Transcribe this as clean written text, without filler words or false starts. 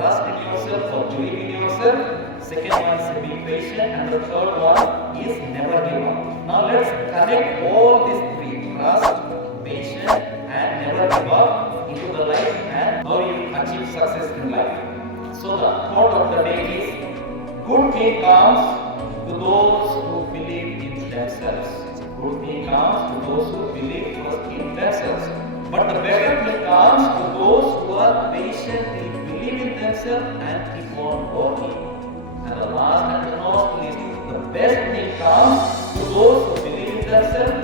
trust in yourself or believe in yourself. Second one is be patient, and the third one is never give up. Now let's connect all these three: trust, patience, and never give up into the life, and how you achieve success in life. So the quote of the day is: good thing comes to those who believe in themselves. Good thing comes to those who believe first in themselves. But the better thing comes to those who are patiently believe in themselves and keep on working. And the last and the most is: the best thing comes to those who believe in themselves